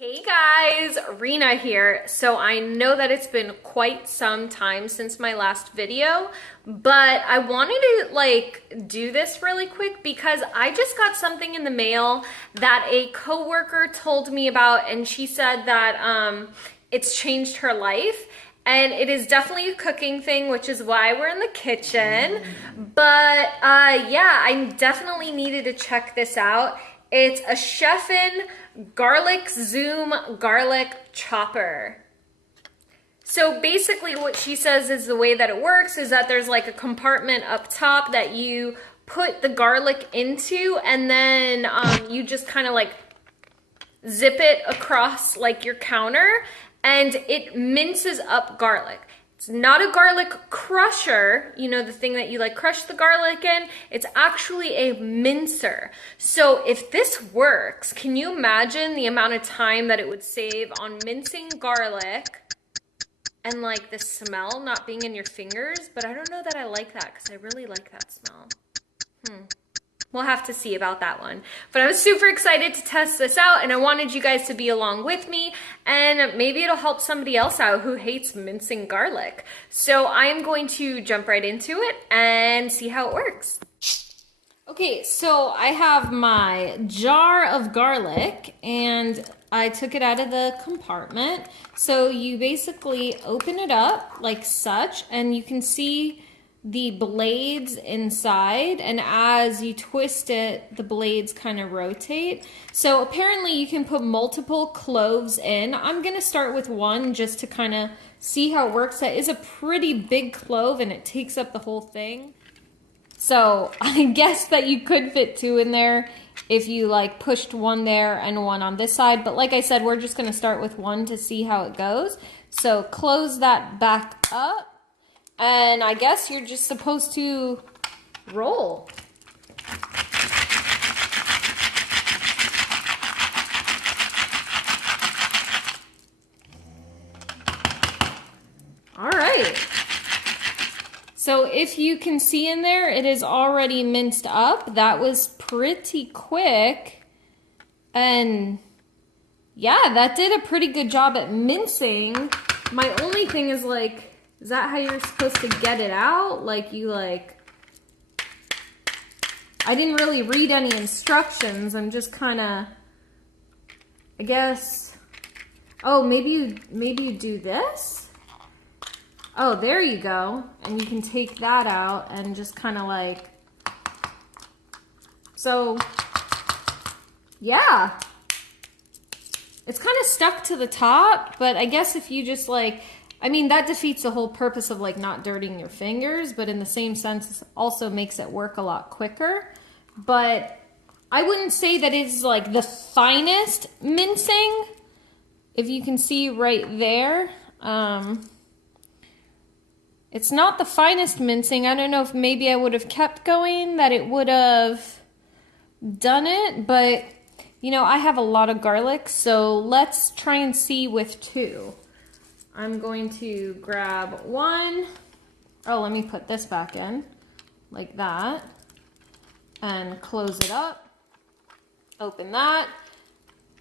Hey guys, Rena here. So I know that it's been quite some time since my last video, but I wanted to do this really quick because I just got something in the mail that a coworker told me about, and she said that it's changed her life. And it is definitely a cooking thing, which is why we're in the kitchen. But yeah, I definitely needed to check this out. It's a Chef'n GarlicZoom garlic chopper. So basically what she says is the way that it works is that there's like a compartment up top that you put the garlic into, and then you just kind of like zip it across like your counter, and it minces up garlic. It's not a garlic crusher, you know, the thing that you like crush the garlic in. It's actually a mincer. So if this works, can you imagine the amount of time that it would save on mincing garlic and like the smell not being in your fingers? But I don't know that I like that because I really like that smell. We'll have to see about that one. But I was super excited to test this out, and I wanted you guys to be along with me, and maybe it'll help somebody else out who hates mincing garlic. So I'm going to jump right into it and see how it works. Okay, so I have my jar of garlic, and I took it out of the compartment. So you basically open it up like such, and you can see the blades inside, and as you twist it, the blades kind of rotate. So apparently you can put multiple cloves in. I'm gonna start with one just to kind of see how it works. That is a pretty big clove and it takes up the whole thing. So I guess that you could fit two in there if you like pushed one there and one on this side. But like I said, we're just gonna start with one to see how it goes. So close that back up. And I guess you're just supposed to roll. All right. So if you can see in there, it is already minced up. That was pretty quick. And yeah, that did a pretty good job at mincing. My only thing is like, is that how you're supposed to get it out? Like I didn't really read any instructions. I'm just kind of, I guess, oh, maybe you do this? Oh, there you go. And you can take that out and just kind of like, so yeah. It's kind of stuck to the top, but I guess if you just like, I mean, that defeats the whole purpose of like not dirtying your fingers, but in the same sense, it also makes it work a lot quicker. But I wouldn't say that it's like the finest mincing. If you can see right there, it's not the finest mincing. I don't know if maybe I would have kept going, that it would have done it, but you know, I have a lot of garlic, so let's try and see with two. I'm going to grab one. Oh, let me put this back in like that and close it up. Open that.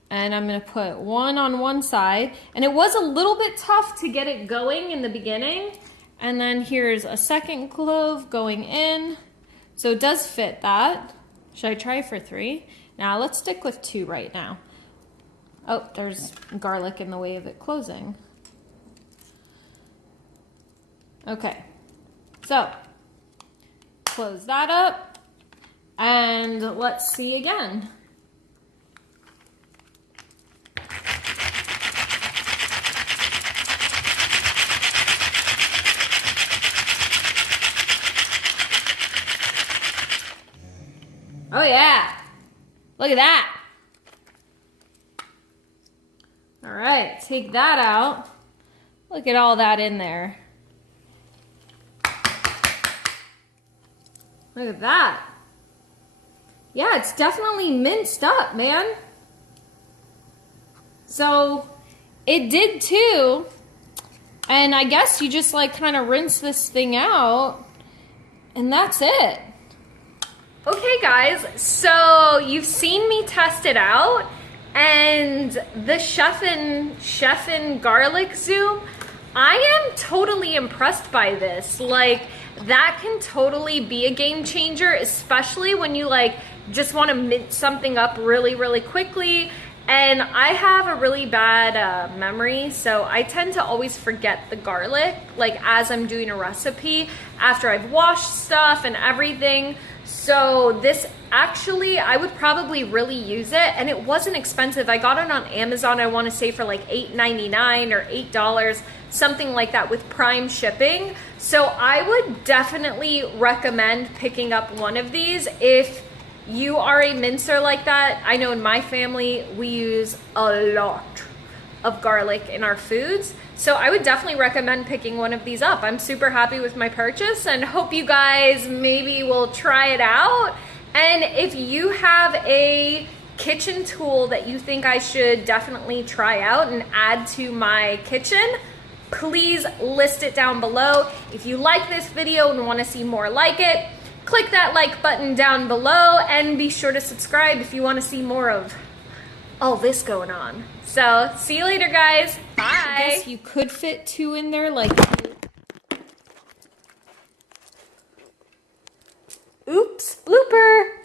And I'm going to put one on one side. And it was a little bit tough to get it going in the beginning. And then here's a second clove going in. So it does fit that. Should I try for three? Now let's stick with two right now. Oh, there's garlic in the way of it closing. Okay, so close that up and let's see again. Oh yeah, look at that. All right, take that out. Look at all that in there. Look at that. Yeah, it's definitely minced up, man. So it did too. And I guess you just like kind of rinse this thing out and that's it. Okay guys, so you've seen me test it out And the Chef'n GarlicZoom, I am totally impressed by this. Like, that can totally be a game changer, especially when you like just want to mince something up really, really quickly. And I have a really bad memory, so I tend to always forget the garlic, like as I'm doing a recipe, after I've washed stuff and everything. So this actually, I would probably really use it, and it wasn't expensive. I got it on Amazon, I want to say for like $8.99 or $8, something like that with Prime shipping. So I would definitely recommend picking up one of these if you are a mincer like that. I know in my family, we use a lot of garlic in our foods. So I would definitely recommend picking one of these up. I'm super happy with my purchase and hope you guys maybe will try it out. And if you have a kitchen tool that you think I should definitely try out and add to my kitchen, please list it down below. If you like this video and want to see more like it, click that like button down below and be sure to subscribe if you want to see more of all this going on. So, see you later, guys. Bye. I guess you could fit 2 in there, like... Oops, blooper.